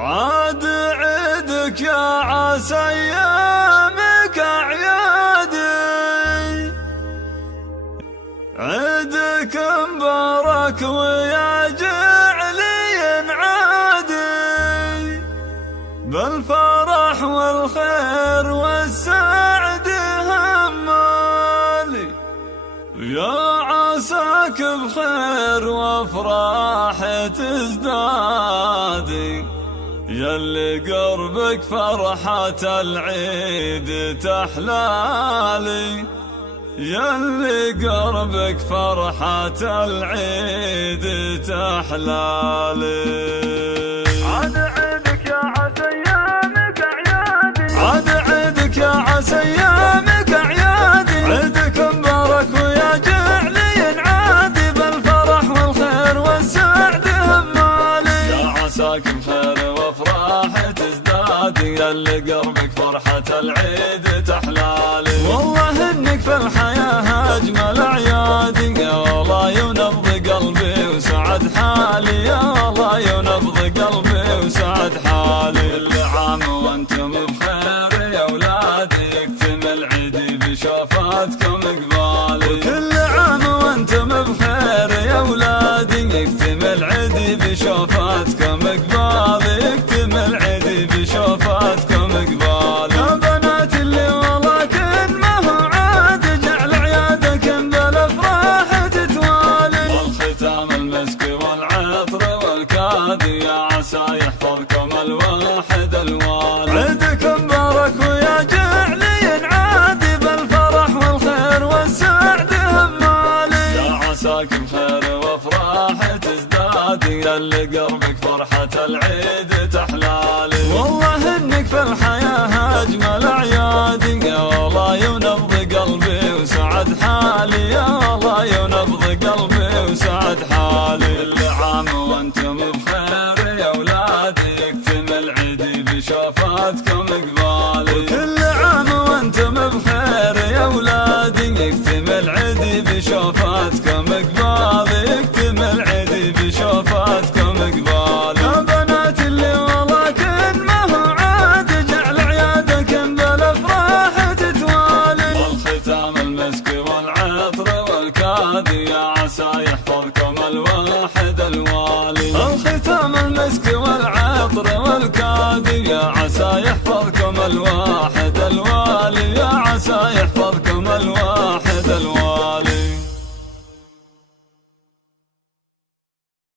عاد عيدك يا عسى ايامك اعيادي، عيدك مبارك ويا جعلي عادي، بالفرح والخير والسعد همالي، يا عساك بخير وافراح تزدادي، ياللي قربك فرحة العيد تحلالي، ياللي قربك فرحة العيد تحلالي. عاد عيدك يا عسى ايامك اعيادي، عاد عيدك يا عسى ايامك اعيادي، عيدك مبارك ويا جعلي عادي، بالفرح والخير والسعد همالي، يا عساك بخير وافراح تزدادي، ياللي قربك فرحة العيد تحلالي، والله انك في الحياة اجمل اعيادي، يا والله ينبض قلبي وسعد حالي، يا والله ينبض قلبي وسعد حالي، كل عام وانتم بخير يا ولادي، يكتمل عيدي بشوفاتكم قبالي، وكل عام وانتم بخير يا ولادي، يكتمل عيدي بشوفاتكم قبالي، يكتمل عيدي بشوفاتكم قبالي، يا بنات اللي والله كن ما هو عاد، جعل عيادكم بالافراح تتوالي، والختام المسك والعطر والكادي، يا عسى يحفظكم الواحد الوالي، عيدك مبارك ويا جعلي عادي، بالفرح والخير والسعد همالي، يا عساك بخير وافراح تزدادي، ياللي قربك فرحة العيد تحلالي، والله انك في الحياة اجمل اعيادي، يا والله ينبض قلبي وسعد حالي، يا والله ينبض قلبي وسعد حالي، كل عام وانتم بخير